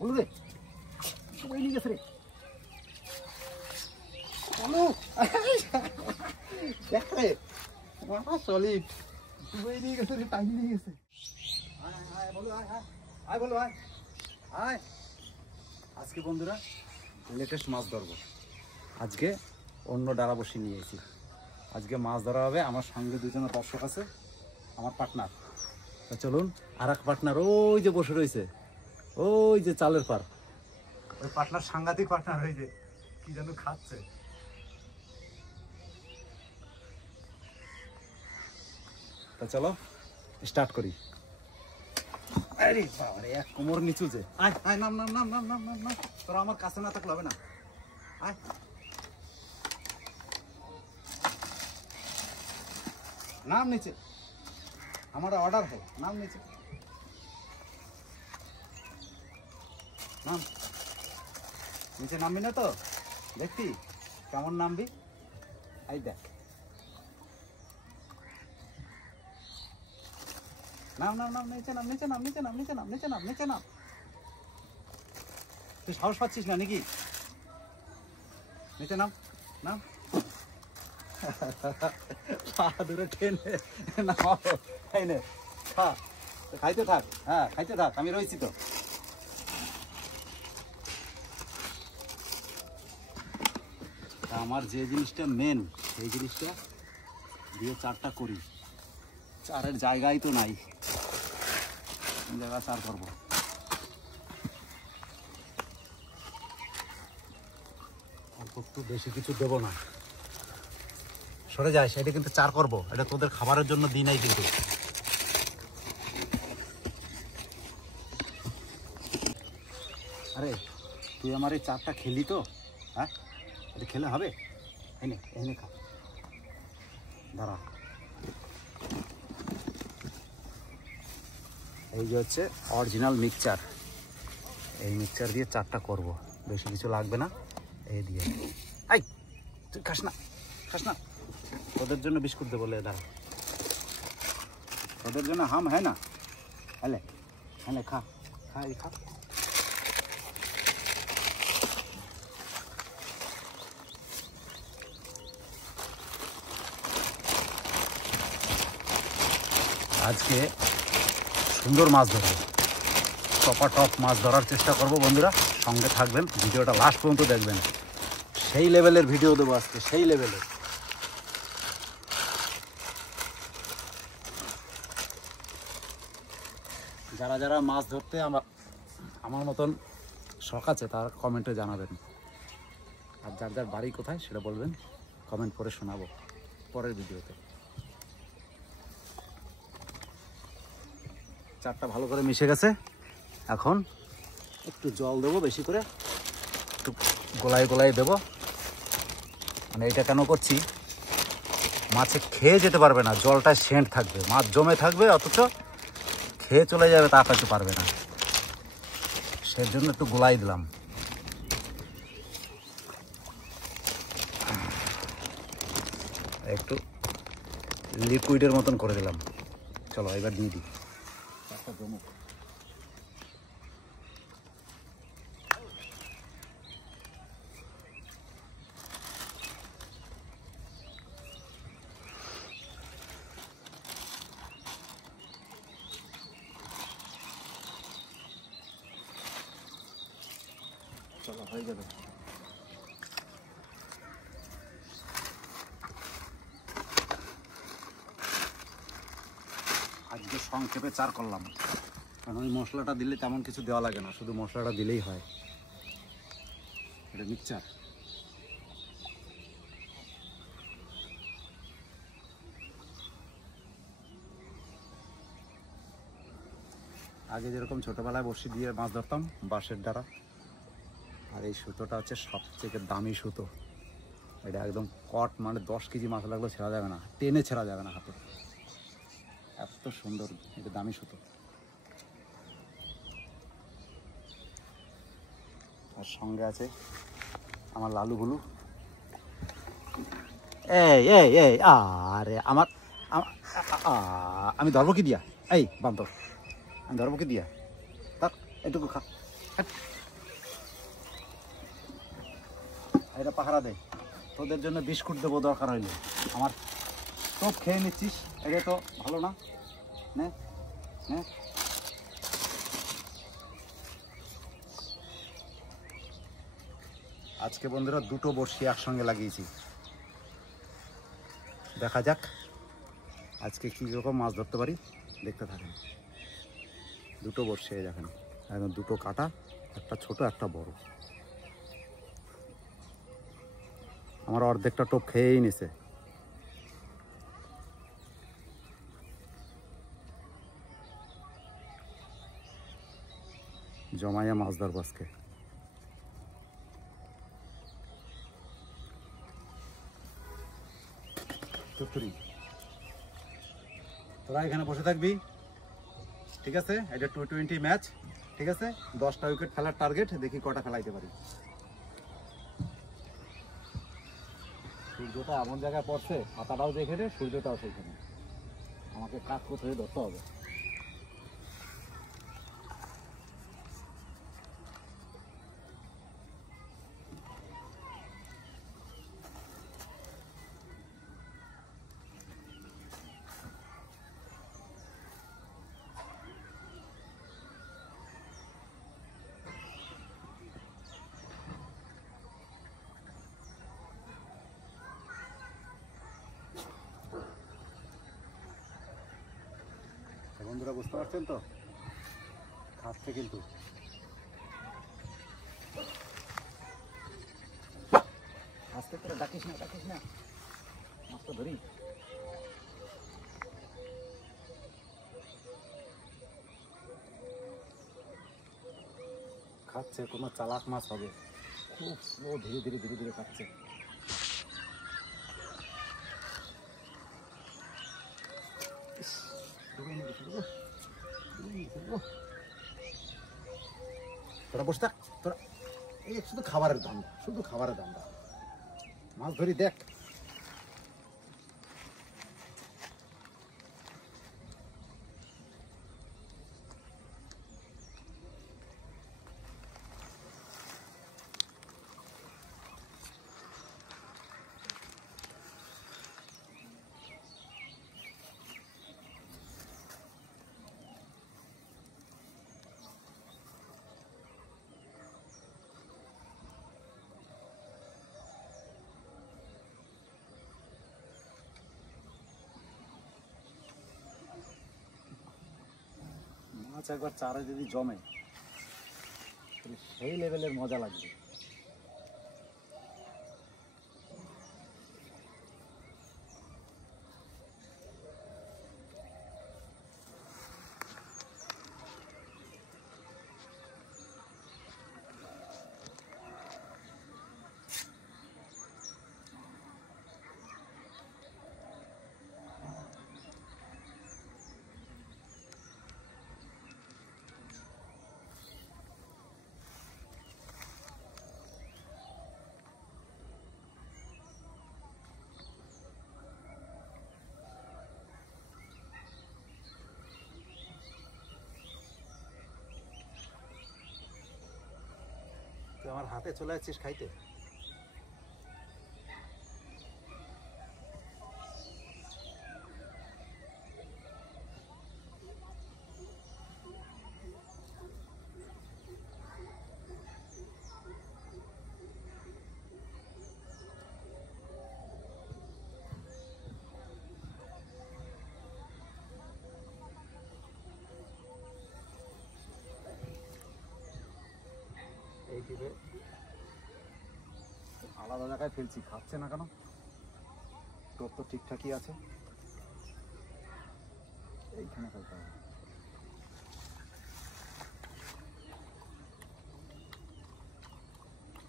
বলু রে সবাই নিয়ে গেছে রে বলু দেখ রে মাথা সলিড সবাই নিয়ে গেছে রে টাইম নিয়ে গেছে আয় বলু আয় বলু আয় আজকে বন্ধুরা লেটেস্ট মাছ ধরবো আজকে অন্য ডালা বসি নিয়ে এসেছি আজকে মাছ ধরা হবে আমার সঙ্গে দুজন দর্শক আছে আমার পার্টনার তো চলুন আর এক পার্টনার ওই যে বসে রয়েছে ওই যে চালের পার ওই পার্টনার সাংঘাতিক পার্টনার হয়েছে কি যেন খাচ্ছে তো চলো স্টার্ট করি আরে বাবারে এক কোমর নিচু যে আয় আয় নাম নাম নাম নাম নাম নাম নাম তোরা আমার কাছে না থাকলে হবে না আয় नाम नीचे हमारा ऑर्डर है नाम नीचे नाम नीचे नाम भी ना तो देखती केमन नाम भी आई देख नाम नाम नाम नीचे नाम नीचे नाम नीचे नाम नीचे नाम नीचे नाम नीचे नाम तू साहस पाচ্ছিস না নাকি नीचे नाम नाम দূরে টেনে নাও খাইনে খা খাইতে থাক হ্যাঁ খাইতে থাক আমি রয়েছি তো আমার যে জিনিসটা মেন সেই জিনিসটা দিয়ে চারটা করি চারের জায়গায় তো নাই জায়গা চার করবো অল্প একটু বেশি কিছু দেবো না সরে যায় সেটা কিন্তু চার করবো এটা তোদের খাবারের জন্য দিই নাই কিন্তু আরে তুই আমার এই চারটা খেলি তো হ্যাঁ এটা খেলে হবে এনে এনে খা দাঁড়া এই যে হচ্ছে অরিজিনাল মিক্সচার এই মিক্সচার দিয়ে চারটা করব বেশি কিছু লাগবে না এই দিয়ে আই তুই খাস না তোদের জন্য বিস্কুট দেবো লে দাঁড়া তোদের জন্য হাম হ্যাঁ না হলে হলে খা খা এই খা আজকে সুন্দর মাছ ধরবো টপ মাছ ধরার চেষ্টা করব বন্ধুরা সঙ্গে থাকবেন ভিডিওটা লাস্ট পর্যন্ত দেখবেন সেই লেভেলের ভিডিও দেবো আজকে সেই লেভেলের যারা যারা মাছ ধরতে আমার মতন শখ আছে তারা কমেন্টে জানাবেন আর যার যার বাড়ি কোথায় সেটা বলবেন কমেন্ট করে শোনাবো পরের ভিডিওতে চারটা ভালো করে মিশে গেছে এখন একটু জল দেবো বেশি করে একটু গোলায় দেবো মানে এটা কেন করছি মাছে খেয়ে যেতে পারবে না জলটা সেন্ট থাকবে মাছ জমে থাকবে অথচ খেয়ে চলে যাবে তা কিছু পারবে না সেজন্য একটু গোলাই দিলাম একটু লিকুইডের মতন করে দিলাম চলো এবার দিয়ে দিই চলো হয়ে যাবে আজকে সংক্ষেপে চার করলাম কারণ ওই মশলাটা দিলে তেমন কিছু দেওয়া লাগে না শুধু মশলাটা দিলেই হয় এটা মিক্সচার আগে যেরকম ছোটবেলায় বসি দিয়ে মাছ ধরতাম বাঁশের দ্বারা আর এই সুতোটা হচ্ছে সবথেকে দামি সুতো এটা একদম কট মানে 10 কেজি মাছ লাগলেও ছেঁড়া যাবে না টেনে ছেঁড়া যাবে না হাতে এত সুন্দর এটা দামি সুতো আর সঙ্গে আছে আমার লালু গুলু এই এই এই আরে আমার আমি ধরবো কি দিয়া এই বান্ধব আমি ধরবো কি দিয়া তার এটুকু খা এটা পাহারা দে, তোদের জন্য বিস্কুট দেবো দরকার হইলে। আমার টোপ খেয়ে নিচ্ছিস, এটা তো ভালো না। নে নে। আজকে বন্ধুরা দুটো বড়শি একসঙ্গে লাগিয়েছি, দেখা যাক আজকে কী রকম মাছ ধরতে পারি, দেখতে থাকেন। দুটো বড়শি দেখেন, একদম দুটো কাটা, একটা ছোট একটা বড়। আমার অর্ধেকটা টোপ খেয়েই নিছে। জমাইয়া মাছ ধরবো আজকে। তোরা এখানে বসে থাকবি, ঠিক আছে? এটা T20 ম্যাচ, ঠিক আছে? 10টা উইকেট ফেলার টার্গেট, দেখি কটা ফেলাইতে পারি। সূর্যটা এমন জায়গায় পড়ছে, পাতাটাও দেখে রে, সূর্যটাও সেখানে। আমাকে কাজ করতে হয়ে ধরতে হবে। বন্ধুরা বুঝতে পারছেন তো, খাচ্ছে কিন্তু। আজকে তোরা ডাকিস না, ডাকিস না, মাছটা ধরি। খাচ্ছে, কোনো চালাক মাছ হবে। খুব স্লো, ধীরে ধীরে ধীরে ধীরে খাচ্ছে। তোরা বসে থাক, তোরা এই শুধু খাবারের ধান্দা, শুধু খাবারের ধান্দা। মাছ ধরি দেখ। মাছ একবার চারে যদি জমে, সেই লেভেলের মজা লাগবে। তুই আমার হাতে চলে যাচ্ছিস খাইতে। এই টিপে আলাদা জায়গায় ফেলছি, খাচ্ছে না কেন? টোপ তো ঠিকঠাকই আছে, এইখানে ফেলতে হবে।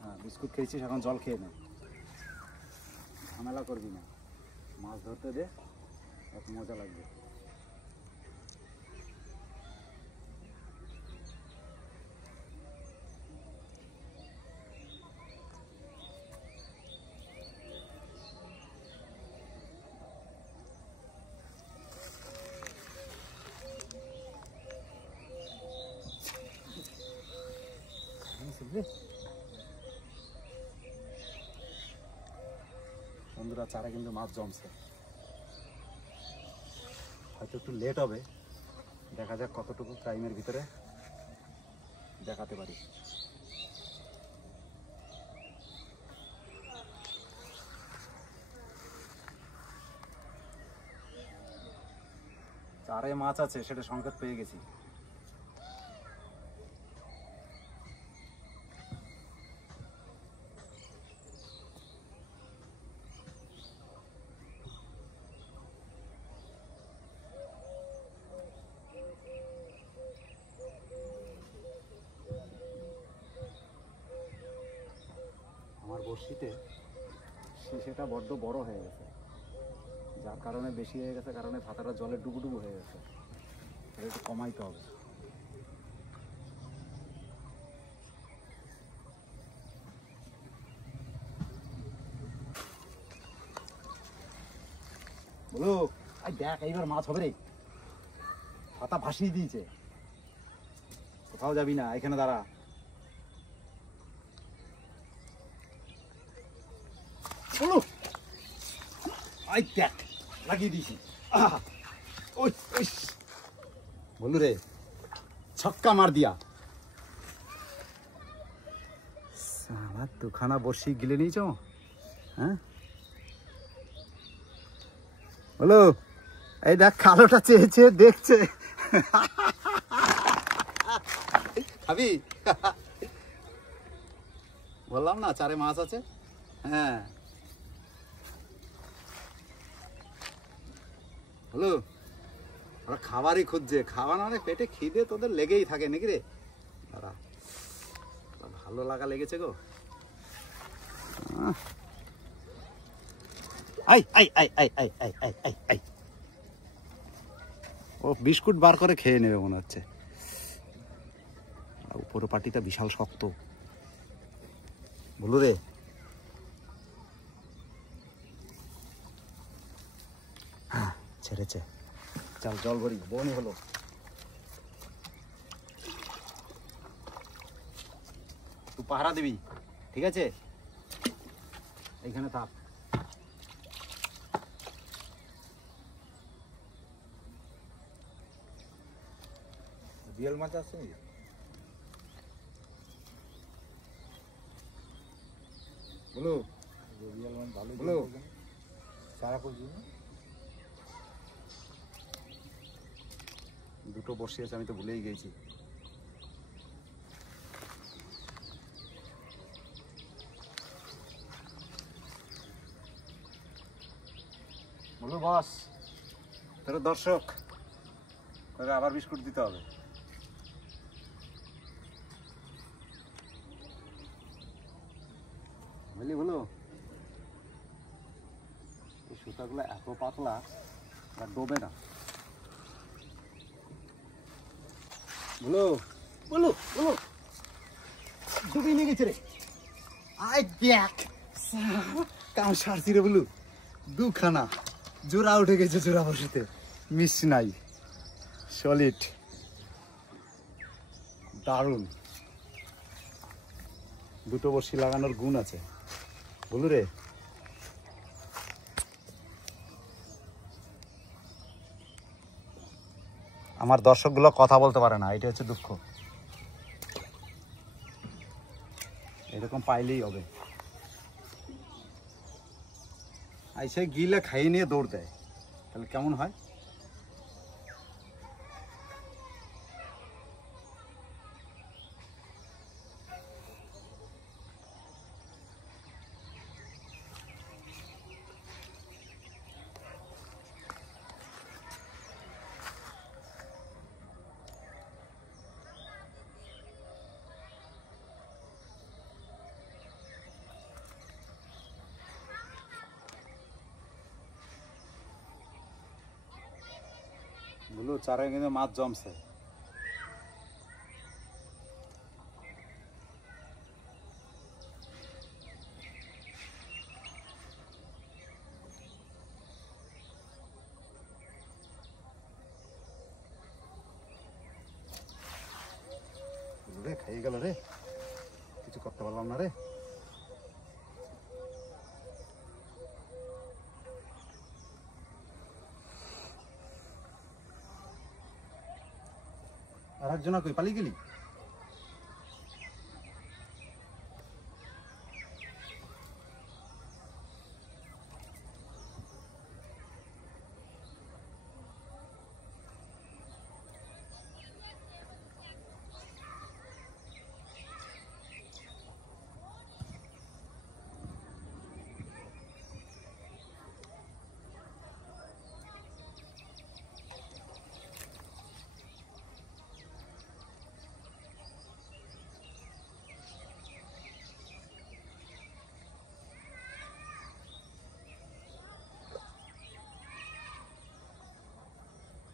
হ্যাঁ, বিস্কুট খেয়েছিস, এখন জল খেয়ে নে, ঝামেলা করবি না। মাছ ধরতে দে, এত মজা লাগবে। গেছে রে বন্ধুরা, চারে কিন্তু মাছ জমছে। হয়তো একটু লেট হবে, দেখা যাক কতটুকু টাইমের ভিতরে দেখাতে পারি। চারে মাছ আছে সেটা সংকেত পেয়ে গেছি। আমার বড়শিতে শিশেটা বড্ড বড় হয়ে গেছে, যার কারণে বেশি হয়ে গেছে, কারণে ভাতাটা জলে ডুবুডুবু হয়ে গেছে। এটা একটু কমাইতে হবে। বলো, আই দেখ এইবার মাছ হবে রে। ভাতা ভাসিয়ে দিয়েছে, কোথাও যাবি না, এখানে দাঁড়া। বলো, আই দেখ লাগিয়ে দিয়েছি। বলু রে, ছক্কা মার দিয়া। সালা দুখানা বড়শি গিলে নিয়েছ। হ্যাঁ বলো, এই দেখ কালোটা চেয়েছে দেখছে। খাবি? বললাম না চারে মাছ আছে। হ্যাঁ হলো, ওরা খাবারই খুঁজছে। খাওয়া না পেটে খিদে তোদের লেগেই থাকে নাকি রে? দাঁড়া, ভালো লাগা লেগেছে গো। আই আই আই আই আই আই আই আই আই। ও বিস্কুট বার করে খেয়ে নেবে মনে হচ্ছে। উপরে পাটিটা বিশাল শক্ত। বলু রে, হ্যাঁ ছেড়েছে। চল জল ভরি, বনি হলো। তুই পাহারা দিবি, ঠিক আছে? এইখানে থাক। বিয়াল মাছ আছে নাকি? বলো, বিয়াল মাছ ভালো। বলো, সারা করছি না। দুটো বড়শি আছে, আমি তো ভুলেই গেছি। বলো বস, তোর দর্শক তোকে আবার বিস্কুট দিতে হবে। বুঝলি? বলো, এই সুতাগুলো এত পাতলা আর ডোবে না। বলো বলো বলো, ডুবে নিয়ে গেছে রে। আই দেখ কাম সারছি রে। বলু, দুখানা জোড়া উঠে গেছে। জোড়া বসিতে মিস নাই, সলিড, দারুণ। দুটো বড়শি লাগানোর গুণ আছে। বলু রে, আমার দর্শকগুলো কথা বলতে পারে না, এটা হচ্ছে দুঃখ। এরকম পাইলেই হবে। আইসে গিলে খাইয়ে নিয়ে দৌড় দেয়, তাহলে কেমন হয়? বলু, চারে কিন্তু মাছ জমছে। খাইয়ে গেল রে। কিছু করতে পারলাম না রে। আর একজন কই পালিয়ে গেলি?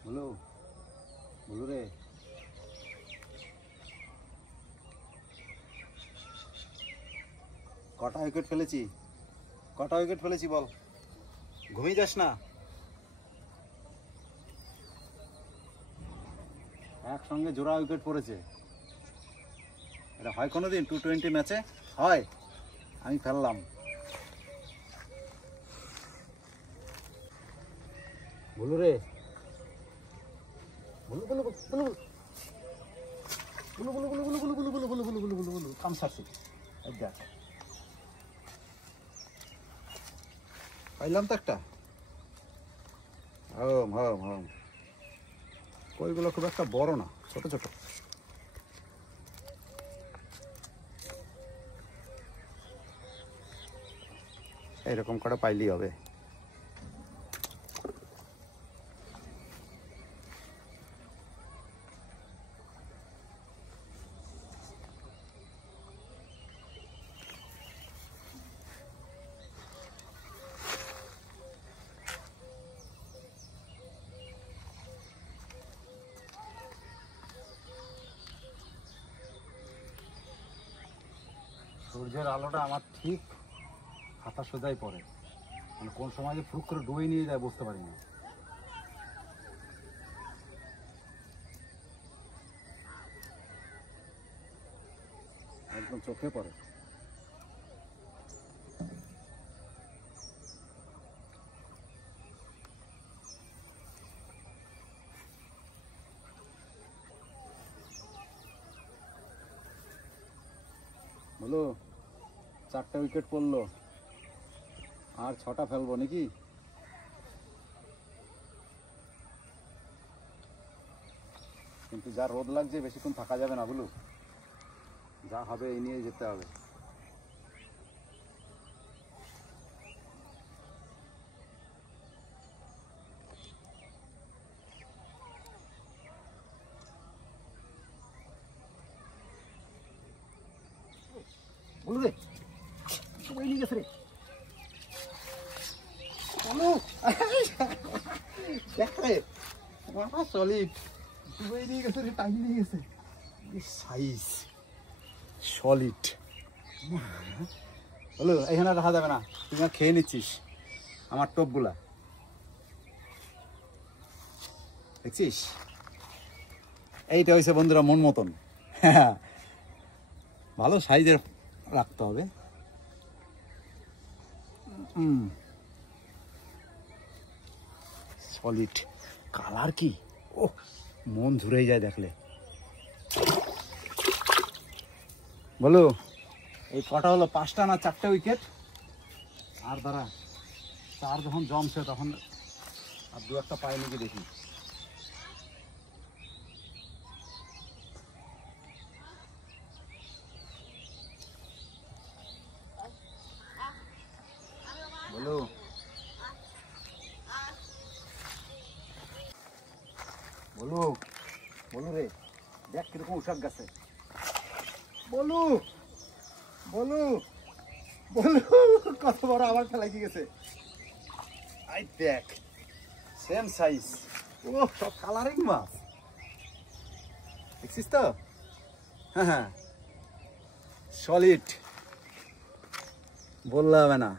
বলো বলো রে, কটা উইকেট ফেলেছি? কটা উইকেট ফেলেছি বল, ঘুমিয়ে যাস না। একসঙ্গে জোড়া উইকেট পড়েছে। এটা হয় কোনোদিন T20 ম্যাচে হয়? আমি ফেললাম। বলু রে, বলু বলু বলু বলু বলু বলু বলু বলু বলু বলু বলু বলু বলু বলু বলু কাম সারছি। দেখ পাইলাম তো একটা। হম হম হম, কইগুলো খুব একটা বড় না, ছোট ছোট। এরকম করে পাইলেই হবে। সূর্যের আলোটা আমার ঠিক হাতা সোজাই পড়ে, মানে কোন সময় যে ফুক করে ডুবে নিয়ে যায় বুঝতে পারি না। একদম চোখে পড়ে। বলো, 4টা উইকেট পড়লো, আর 6টা ফেলবো নাকি? কিন্তু যা রোদ লাগছে বেশিক্ষণ থাকা যাবে না বলু, যা হবে এই নিয়ে যেতে হবে। বলু রে, সবাই নিয়ে গেছে রে। বলু দেখ রে, বাবা সলিড সবাই নিয়ে গেছে রে, টাইম নিয়ে গেছে। Size solid. বলু এখানে রাখা যাবে না, তুই খেয়ে নিচ্ছিস আমার টপগুলা, দেখছিস? এইটা হয়েছে বন্ধুরা মন মতন। ভালো সাইজের রাখতে হবে। সলিড কালার কি, ও মন ঝুরেই যায় দেখলে। বলো এই কটা হলো, 5টা না 4টে উইকেট? আর দাঁড়া, 4 যখন জমছে তখন আর 2-1টা পাই নাকি দেখি। বলো বলু বলু রে, দেখ কিরকম উষাক গেছে। বলু বলু বলু কত বড় আবার ফেলাই দিয়ে গেছে। আই দেখ সেম সাইজ। ও সব কালারিং মাছ দেখছিস তো? হ্যাঁ হ্যাঁ সলিড, বললে হবে না।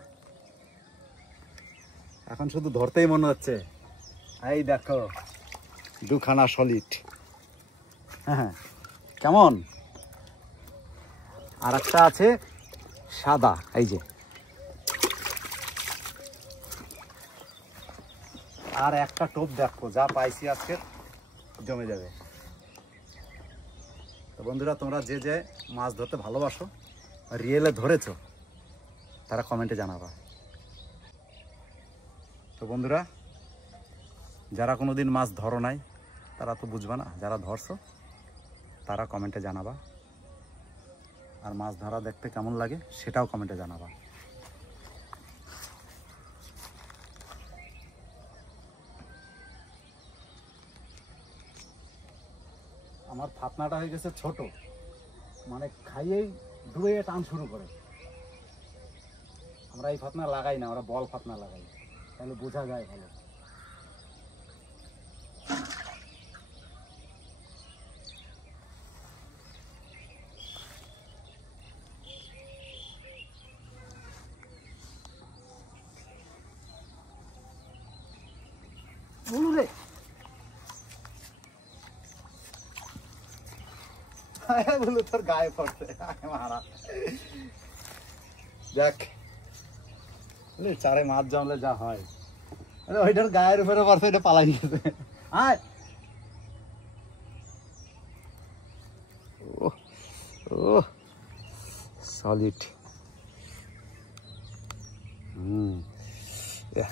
এখন শুধু ধরতেই মনে হচ্ছে। এই দেখো 2খানা সলিড। হ্যাঁ কেমন? আর একটা আছে সাদা, এই যে। আর একটা টোপ দেখো, যা পাইছি আজকে জমে যাবে। তো বন্ধুরা, তোমরা যে যে মাছ ধরতে ভালোবাসো, রিয়েলে ধরেছো, তারা কমেন্টে জানাবা। তো বন্ধুরা, যারা কোনো দিন মাছ ধরো নাই তারা তো বুঝবা না, যারা ধরছো তারা কমেন্টে জানাবা। আর মাছ ধরা দেখতে কেমন লাগে সেটাও কমেন্টে জানাবা। আমার ফাতনাটা হয়ে গেছে ছোট, মানে খাইয়েই ডুবে টান শুরু করে। আমরা এই ফাতনা লাগাই না, আমরা বল ফাতনা লাগাই, তাহলে বোঝা যায় ভালো। বলু রে, বলু তোর গায়ে পড়ছে মারা। দেখ চারে মাছ জমলে যা হয়, ওইটার গায়ের উপরে পড়ছে, এটা পালাই গেছে। আয় ও সলিড।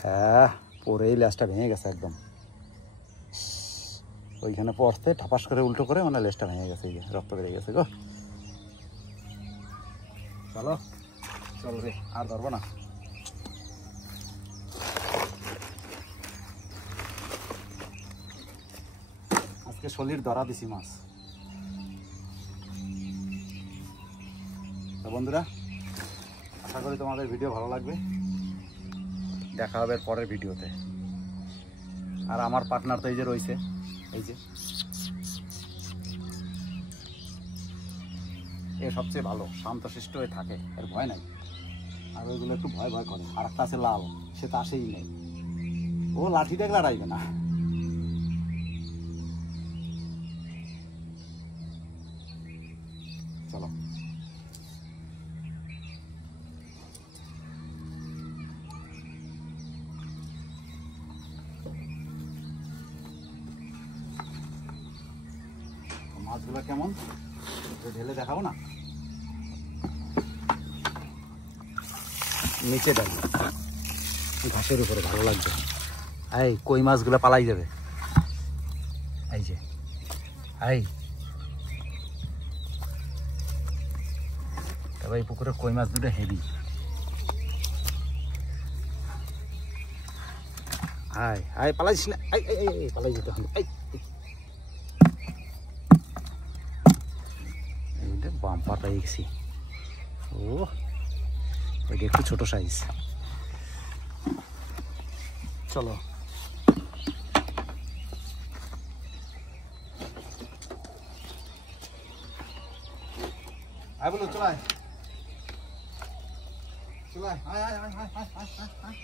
হ্যাঁ, পরেই লেজটা ভেঙে গেছে একদম। ওইখানে পড়তে ঠাপাস করে উল্টো করে মানে লেজটা ভেঙে গেছে, রক্ত বেরিয়ে গেছে গো। চলো চলো রে, আর ধরবো না। আজকে সলিড ধরা দিছি মাছ। তো বন্ধুরা, আশা করি তোমাদের ভিডিও ভালো লাগবে। দেখা হবে পরের ভিডিওতে। আর আমার পার্টনার তো এই যে রয়েছে, এই যে এ সবচেয়ে ভালো, শান্তশিষ্ট হয়ে থাকে, এর ভয় নাই। আর ওইগুলো একটু ভয় ভয় করে। আর একটা আছে লাল, সে তো আসেই নেই, ও লাঠি দেখলে লড়াইবে না। চলো মাছগুলো কেমন ঢেলে দেখাবো না। নিচে ডালি ঘাসের উপরে ভালো লাগবে। এই কই মাছগুলো পালাই যাবে, এই যে এই। তবে এই পুকুরে কই মাছ দুটো হেভি। আয় আয়, পালাইস না, পালাই যেতে হবে। বাম্পার পেয়ে গেছি। ও এটা একটু ছোট সাইজ। চলো আয় বলো, চলায় চলায়, আয় আয় আয় আয় আয় আয় আয়।